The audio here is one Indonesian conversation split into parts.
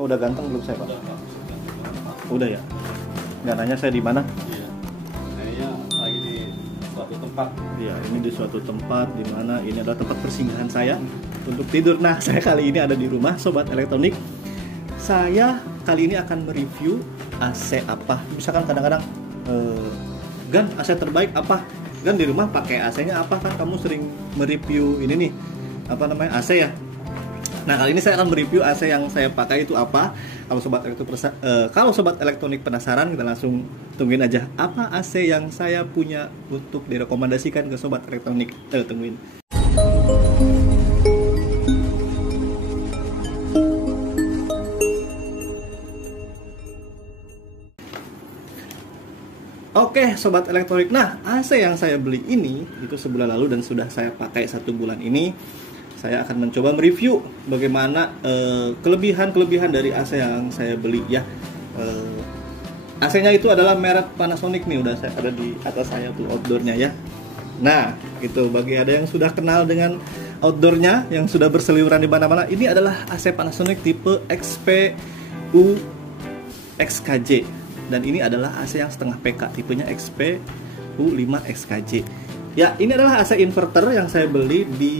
Oh, udah ganteng belum saya, Pak? Udah, Pak. Udah ya. Nggak nanya saya di mana? Iya. Kayaknya lagi di suatu tempat. Iya, ini di suatu tempat di mana ini adalah tempat persinggahan saya untuk tidur. Nah, saya kali ini ada di rumah Sobat Elektronik. Saya kali ini akan mereview AC apa. Misalkan kadang-kadang Gan, AC terbaik apa? Gan, di rumah pakai AC-nya apa? Kan kamu sering mereview ini nih, apa namanya, AC ya. Nah, kali ini saya akan mereview AC yang saya pakai itu apa. Kalau sobat elektronik penasaran, kita langsung tungguin aja apa AC yang saya punya untuk direkomendasikan ke sobat elektronik. Tungguin. Oke, sobat elektronik. Nah, AC yang saya beli ini itu sebulan lalu dan sudah saya pakai 1 bulan ini. Saya akan mencoba mereview bagaimana kelebihan-kelebihan dari AC yang saya beli ya. AC-nya itu adalah merek Panasonic nih, udah saya ada di atas saya tuh outdoornya ya. Nah, itu bagi ada yang sudah kenal dengan outdoornya, yang sudah berseliweran di mana-mana, ini adalah AC Panasonic tipe XPU XKJ. Dan ini adalah AC yang setengah PK, tipenya XPU 5 XKJ. Ya, ini adalah AC inverter yang saya beli di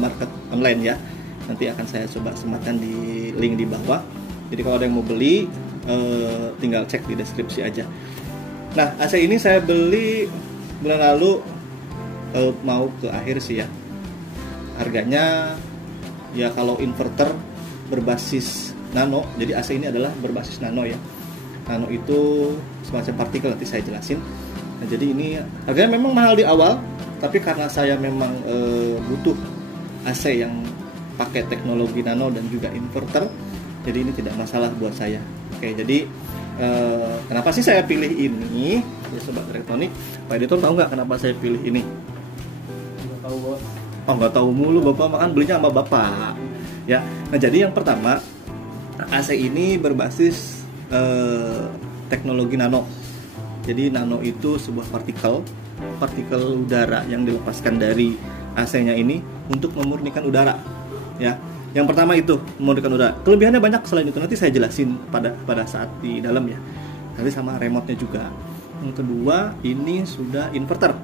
market online ya. Nanti akan saya coba sematkan di link di bawah. Jadi kalau ada yang mau beli, tinggal cek di deskripsi aja. Nah, AC ini saya beli bulan lalu, mau ke akhir sih ya. Harganya ya kalau inverter berbasis nano, jadi AC ini adalah berbasis nano ya. Nano itu semacam partikel, nanti saya jelasin. Nah, jadi ini harganya memang mahal di awal, tapi karena saya memang butuh AC yang pakai teknologi nano dan juga inverter, jadi ini tidak masalah buat saya. Oke, jadi kenapa sih saya pilih ini? Ya sobat elektronik, Pak Editor tahu nggak kenapa saya pilih ini? Nggak tahu, Bos. Oh, nggak tahu mulu, Bapak makan belinya sama Bapak. Ya, nah jadi yang pertama, AC ini berbasis teknologi nano. Jadi nano itu sebuah partikel udara yang dilepaskan dari AC-nya ini untuk memurnikan udara. Ya, yang pertama itu memurnikan udara. Kelebihannya banyak selain itu, nanti saya jelasin pada saat di dalam ya. Nanti sama remote-nya juga. Yang kedua, ini sudah inverter.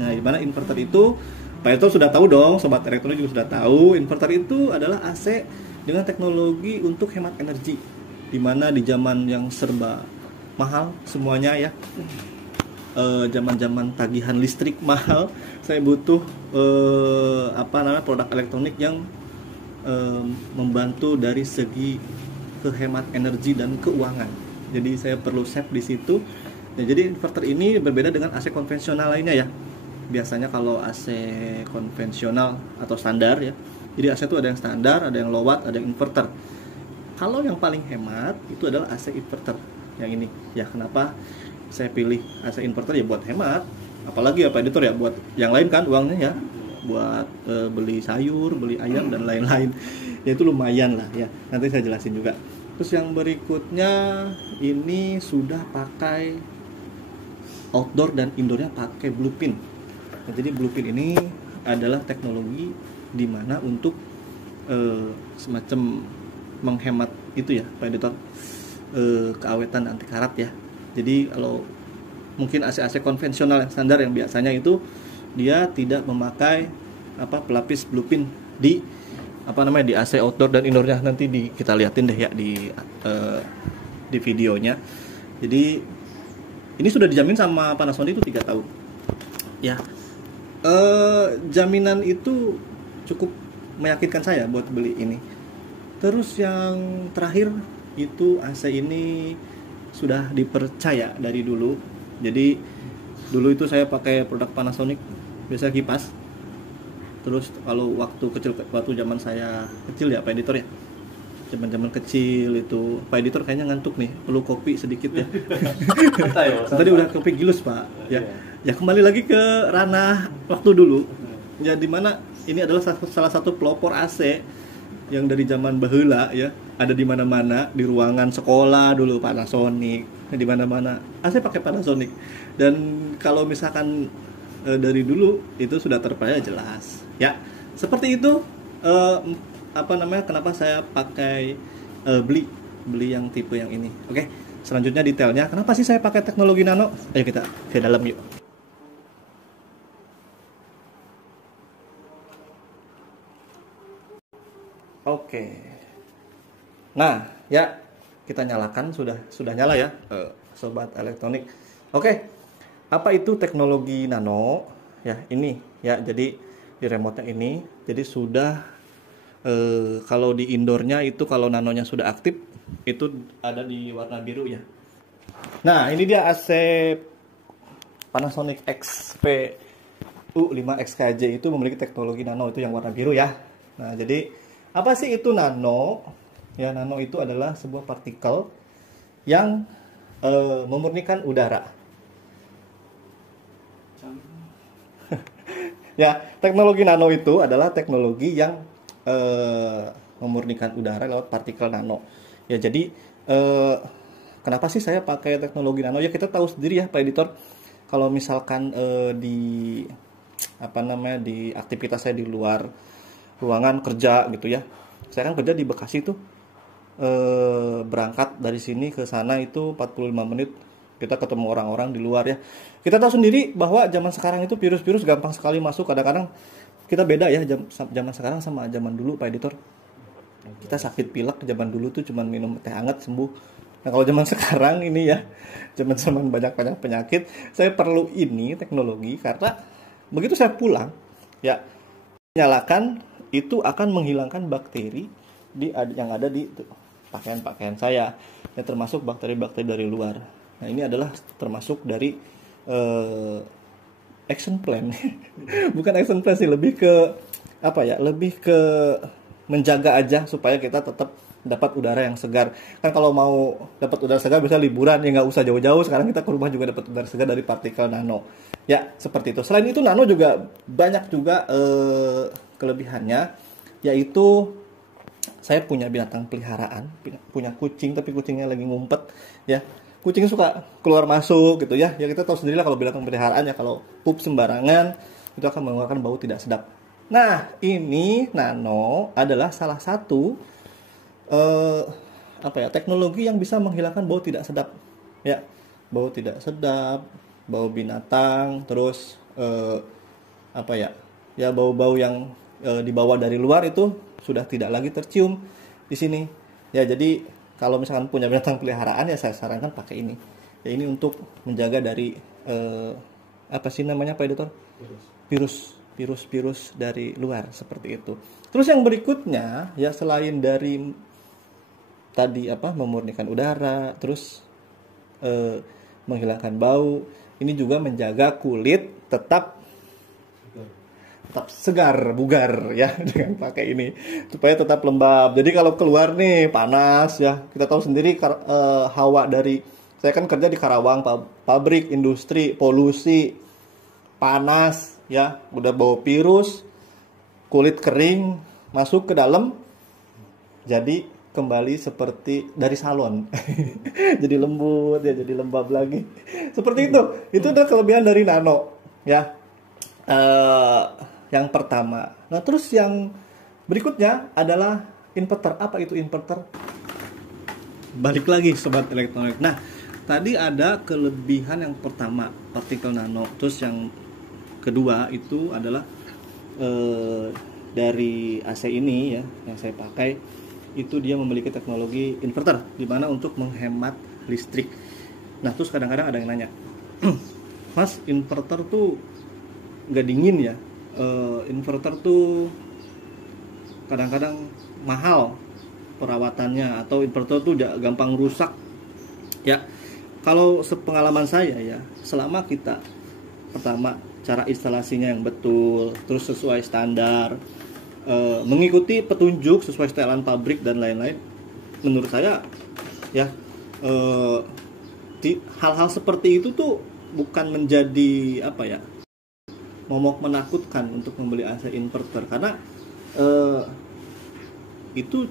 Nah, di mana inverter itu, Pak Eto sudah tahu dong, sobat elektronik juga sudah tahu, inverter itu adalah AC dengan teknologi untuk hemat energi. Di mana di zaman yang serba mahal semuanya ya, zaman-zaman tagihan listrik mahal, saya butuh produk elektronik yang membantu dari segi kehemat energi dan keuangan. Jadi saya perlu save di situ. Ya, jadi inverter ini berbeda dengan AC konvensional lainnya ya. Biasanya kalau AC konvensional atau standar ya, jadi AC itu ada yang standar, ada yang low watt, ada yang inverter. Kalau yang paling hemat itu adalah AC inverter yang ini. Ya, kenapa saya pilih AC inverter? Ya buat hemat. Apalagi ya Pak Editor ya, buat yang lain kan uangnya ya, buat beli sayur, beli ayam dan lain-lain. Ya itu lumayan lah ya. Nanti saya jelasin juga. Terus yang berikutnya, ini sudah pakai outdoor dan indoornya pakai bluepin. Nah, jadi bluepin ini adalah teknologi di mana untuk semacam menghemat itu ya Pak Editor, keawetan anti karat ya. Jadi kalau mungkin AC-AC konvensional yang standar yang biasanya itu dia tidak memakai pelapis bluepin di di AC outdoor dan indoornya. Nanti kita liatin deh ya di videonya. Jadi ini sudah dijamin sama Panasonic itu 3 tahun ya. Jaminan itu cukup meyakinkan saya buat beli ini. Terus yang terakhir itu AC ini sudah dipercaya dari dulu. Jadi dulu itu saya pakai produk Panasonic, biasa kipas. Terus kalau waktu zaman saya kecil ya Pak Editor ya, zaman kecil itu Pak Editor kayaknya ngantuk nih, perlu kopi sedikit ya. Tadi udah kopi gilus Pak ya. Ya kembali lagi ke ranah waktu dulu. Ya dimana ini adalah salah satu pelopor AC yang dari zaman baheula ya, ada di mana-mana, di ruangan sekolah dulu Panasonic, di mana-mana AC pakai Panasonic. Dan kalau misalkan dari dulu itu sudah terpercaya jelas ya. Seperti itu apa namanya, kenapa saya pakai beli yang tipe yang ini. Oke, selanjutnya detailnya kenapa sih saya pakai teknologi nano, ayo kita ke dalam yuk. Oke, nah ya, kita nyalakan, sudah nyala ya, sobat elektronik. Oke, apa itu teknologi nano? Ya ini ya, jadi di remote-nya ini, jadi sudah kalau di indoornya itu, kalau nanonya sudah aktif itu ada di warna biru ya. Nah ini dia AC Panasonic XP-U5XKJ, itu memiliki teknologi nano, itu yang warna biru ya. Nah jadi apa sih itu nano? Ya, nano itu adalah sebuah partikel yang memurnikan udara. Ya, teknologi nano itu adalah teknologi yang memurnikan udara lewat partikel nano. Ya, jadi kenapa sih saya pakai teknologi nano? Ya kita tahu sendiri ya, Pak Editor. Kalau misalkan di di aktivitas saya di luar ruangan kerja gitu ya. Saya kan kerja di Bekasi tuh. Berangkat dari sini ke sana itu 45 menit, kita ketemu orang-orang di luar ya. Kita tahu sendiri bahwa zaman sekarang itu virus-virus gampang sekali masuk. Kadang-kadang kita beda ya zaman sekarang sama zaman dulu, Pak Editor. Kita sakit pilek zaman dulu tuh cuman minum teh hangat sembuh. Nah kalau zaman sekarang ini ya, zaman banyak penyakit, saya perlu ini teknologi karena begitu saya pulang ya, nyalakan itu akan menghilangkan bakteri yang ada di pakaian saya, ya, termasuk bakteri-bakteri dari luar. Nah ini adalah termasuk dari action plan. Bukan action plan sih, lebih ke lebih ke menjaga aja supaya kita tetap dapat udara yang segar. Kan kalau mau dapat udara segar bisa liburan ya, nggak usah jauh-jauh. Sekarang kita ke rumah juga dapat udara segar dari partikel nano. Ya seperti itu. Selain itu nano juga banyak juga kelebihannya, yaitu saya punya binatang peliharaan, punya kucing, tapi kucingnya lagi ngumpet ya. Kucing suka keluar masuk gitu ya. Ya kita tahu sendirilah kalau binatang peliharaan ya, kalau pup sembarangan itu akan mengeluarkan bau tidak sedap. Nah, ini nano adalah salah satu teknologi yang bisa menghilangkan bau tidak sedap. Ya, bau tidak sedap, bau binatang, terus bau-bau yang dibawa dari luar itu sudah tidak lagi tercium di sini. Ya, jadi kalau misalkan punya binatang peliharaan ya saya sarankan pakai ini. Ya, ini untuk menjaga dari Pak Editor? Virus dari luar seperti itu. Terus yang berikutnya ya, selain dari tadi memurnikan udara, terus menghilangkan bau, ini juga menjaga kulit tetap segar, bugar ya, dengan pakai ini supaya tetap lembab. Jadi kalau keluar nih panas ya, kita tahu sendiri hawa dari, saya kan kerja di Karawang, pabrik, industri, polusi, panas ya, udah bau virus, kulit kering, masuk ke dalam jadi kembali seperti dari salon. Jadi lembut ya, jadi lembab lagi. Seperti itu. Itu udah kelebihan dari nano ya. Yang pertama. Nah, terus yang berikutnya adalah inverter. Apa itu inverter? Balik lagi sobat elektronik. Nah, tadi ada kelebihan yang pertama, partikel nano. Terus yang kedua itu adalah dari AC ini ya, yang saya pakai, itu dia memiliki teknologi inverter, di mana untuk menghemat listrik. Nah, terus kadang-kadang ada yang nanya, Mas, inverter tuh nggak dingin ya? Inverter tuh kadang-kadang mahal perawatannya, atau inverter tuh gampang rusak ya. Kalau sepengalaman saya ya, selama kita pertama cara instalasinya yang betul, terus sesuai standar, mengikuti petunjuk sesuai setelan pabrik dan lain-lain, menurut saya ya hal-hal seperti itu tuh bukan menjadi momok menakutkan untuk membeli AC inverter, karena itu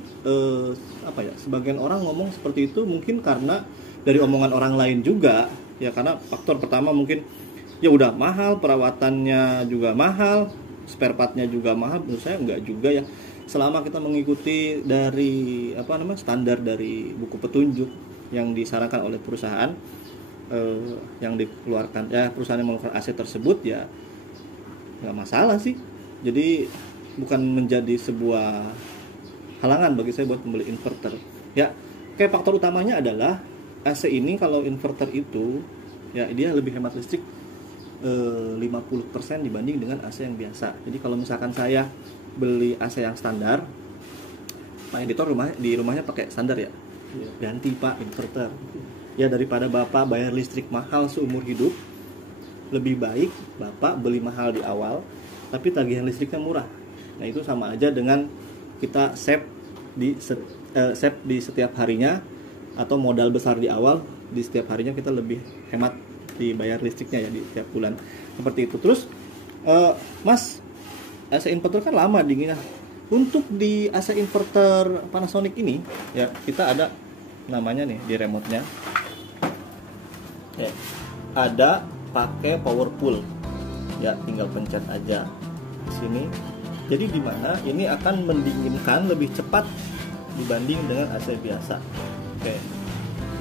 sebagian orang ngomong seperti itu mungkin karena dari omongan orang lain juga ya, karena faktor pertama mungkin ya udah mahal, perawatannya juga mahal, spare partnya juga mahal. Menurut saya enggak juga ya. selama kita mengikuti dari standar dari buku petunjuk yang disarankan oleh perusahaan yang dikeluarkan, ya perusahaan yang mengeluarkan AC tersebut, ya nggak masalah sih. Jadi bukan menjadi sebuah halangan bagi saya buat membeli inverter. Ya, kayak faktor utamanya adalah AC ini kalau inverter itu ya dia lebih hemat listrik 50% dibanding dengan AC yang biasa. Jadi kalau misalkan saya beli AC yang standar, Pak editor di rumahnya pakai standar ya, ganti Pak inverter. Ya daripada Bapak bayar listrik mahal seumur hidup, lebih baik Bapak beli mahal di awal, tapi tagihan listriknya murah. Nah itu sama aja dengan kita save di setiap harinya, atau modal besar di awal, di setiap harinya kita lebih hemat dibayar listriknya ya di tiap bulan, seperti itu. Terus Mas, AC inverter kan lama dinginnya. Untuk di AC inverter Panasonic ini ya kita ada namanya nih di remote-nya ya, ada pakai power pull ya, tinggal pencet aja di sini. Jadi di mana ini akan mendinginkan lebih cepat dibanding dengan AC biasa. Oke.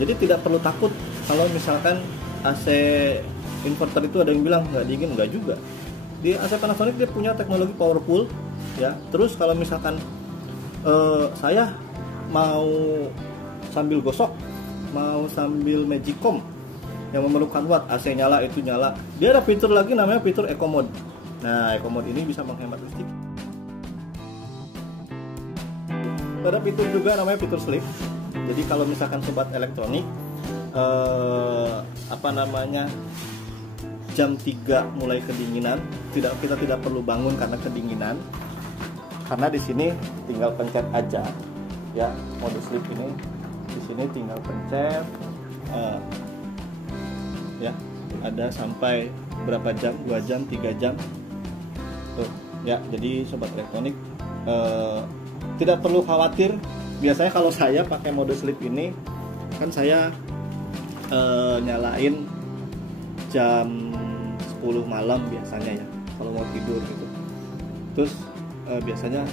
Jadi tidak perlu takut kalau misalkan AC inverter itu ada yang bilang nggak dingin, nggak juga. Di AC Panasonic dia punya teknologi power pull ya. Terus kalau misalkan saya mau sambil gosok, mau sambil magicom yang memerlukan watt, AC nyala itu nyala, dia ada fitur lagi namanya fitur eco mode. Nah eco mode ini bisa menghemat listrik. Ada fitur juga namanya fitur sleep. Jadi kalau misalkan sobat elektronik jam 3 mulai kedinginan, kita tidak perlu bangun karena kedinginan, karena di sini tinggal pencet aja ya, mode sleep ini di sini tinggal pencet ya, ada sampai berapa jam, 2 jam, 3 jam tuh ya. Jadi sobat elektronik tidak perlu khawatir. Biasanya kalau saya pakai mode sleep ini kan saya nyalain jam 10 malam biasanya ya kalau mau tidur gitu. Terus biasanya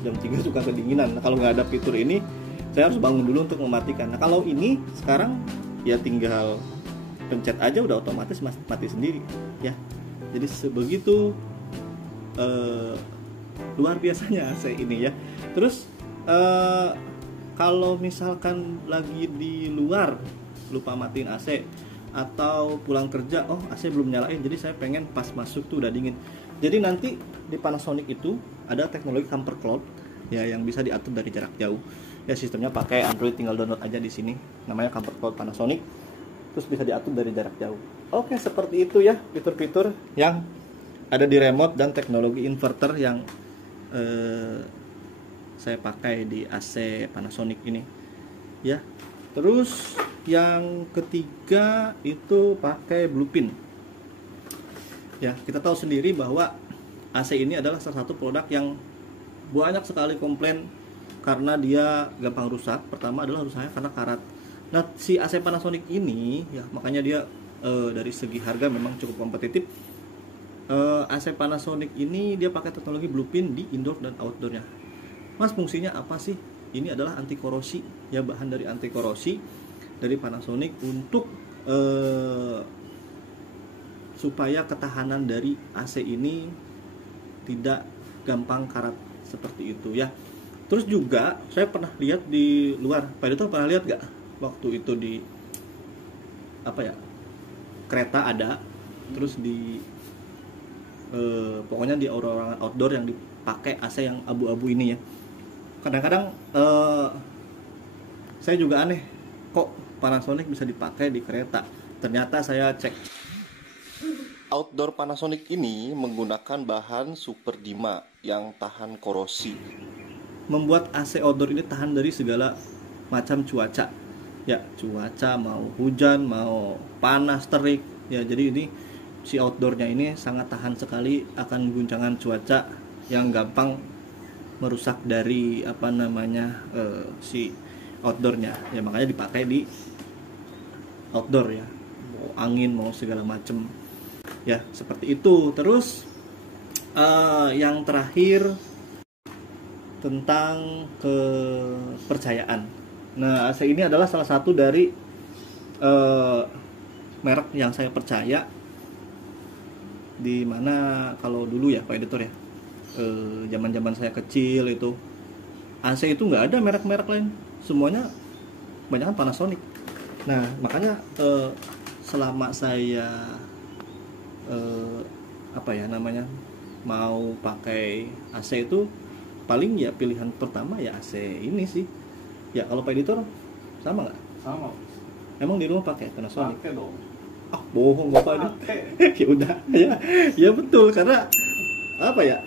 jam 3 suka kedinginan. Nah, kalau nggak ada fitur ini saya harus bangun dulu untuk mematikan. Nah kalau ini sekarang ya tinggal pencet aja udah otomatis mati sendiri ya. Jadi sebegitu luar biasanya AC ini ya. Terus kalau misalkan lagi di luar lupa matiin AC, atau pulang kerja AC belum nyalain, jadi saya pengen pas masuk tuh udah dingin. Jadi nanti di Panasonic itu ada teknologi Comfort Cloud ya, yang bisa diatur dari jarak jauh ya. Sistemnya pakai Android, tinggal download aja di sini, namanya Comfort Cloud Panasonic, terus bisa diatur dari jarak jauh. Oke, seperti itu ya fitur-fitur yang ada di remote dan teknologi inverter yang saya pakai di AC Panasonic ini ya. Terus yang ketiga itu pakai Bluepin ya. Kita tahu sendiri bahwa AC ini adalah salah satu produk yang banyak sekali komplain karena dia gampang rusak. Pertama adalah rusaknya karena karat. Nah si AC Panasonic ini ya, makanya dia dari segi harga memang cukup kompetitif. AC Panasonic ini dia pakai teknologi Bluepin di indoor dan outdoornya. Mas, fungsinya apa sih? Ini adalah anti korosi ya, bahan dari anti korosi dari Panasonic untuk supaya ketahanan dari AC ini tidak gampang karat seperti itu ya. Terus juga saya pernah lihat di luar, Pak Dito pernah lihat gak waktu itu di kereta ada, terus di pokoknya di orang outdoor yang dipakai AC yang abu-abu ini ya. Kadang-kadang saya juga aneh, kok Panasonic bisa dipakai di kereta. Ternyata saya cek, outdoor Panasonic ini menggunakan bahan Super Dima yang tahan korosi, membuat AC outdoor ini tahan dari segala macam cuaca ya. Cuaca mau hujan, mau panas terik ya. Jadi ini si outdoornya ini sangat tahan sekali akan guncangan cuaca yang gampang merusak dari si outdoornya ya. Makanya dipakai di outdoor ya, mau angin mau segala macem ya, seperti itu. Terus yang terakhir tentang kepercayaan. Nah, AC ini adalah salah satu dari merek yang saya percaya, di mana kalau dulu ya Pak Editor ya, zaman-zaman saya kecil itu AC itu nggak ada merek-merek lain, semuanya kebanyakan Panasonic. Nah, makanya selama saya mau pakai AC itu paling ya pilihan pertama ya AC ini sih. Ya kalau Pak Editor sama nggak? Sama. Emang di rumah pakai Panasonic? Pakai dong. Ah, bohong Bapak ini. Ya udah, ya betul, karena apa ya?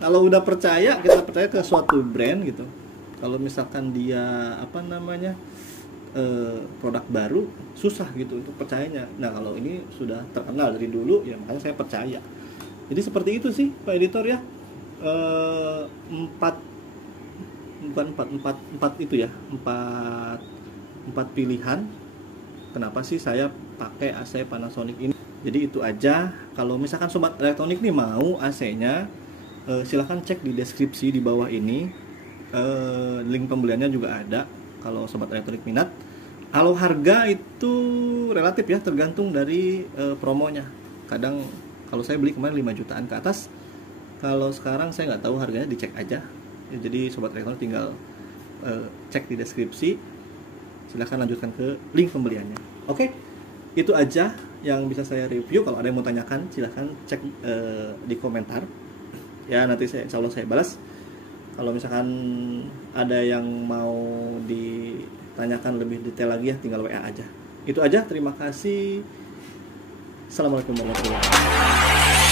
Kalau udah percaya, kita percaya ke suatu brand gitu. Kalau misalkan dia produk baru, susah gitu untuk percayanya. Nah, kalau ini sudah terkenal dari dulu, ya makanya saya percaya. Jadi seperti itu sih Pak Editor ya. Empat pilihan kenapa sih saya pakai AC Panasonic ini. Jadi itu aja. Kalau misalkan sobat elektronik nih mau AC-nya, silahkan cek di deskripsi di bawah ini. Link pembeliannya juga ada kalau sobat elektronik minat. Kalau harga itu relatif ya, tergantung dari promonya. Kadang kalau saya beli kemarin 5 jutaan ke atas, kalau sekarang saya nggak tahu harganya, dicek aja ya. Jadi sobat elektronik tinggal cek di deskripsi, silahkan lanjutkan ke link pembeliannya. Oke, itu aja yang bisa saya review. Kalau ada yang mau tanyakan, silahkan cek di komentar ya, nanti insya Allah saya balas. Kalau misalkan ada yang mau ditanyakan lebih detail lagi ya, tinggal WA aja. Itu aja, terima kasih. Assalamualaikum warahmatullahi wabarakatuh.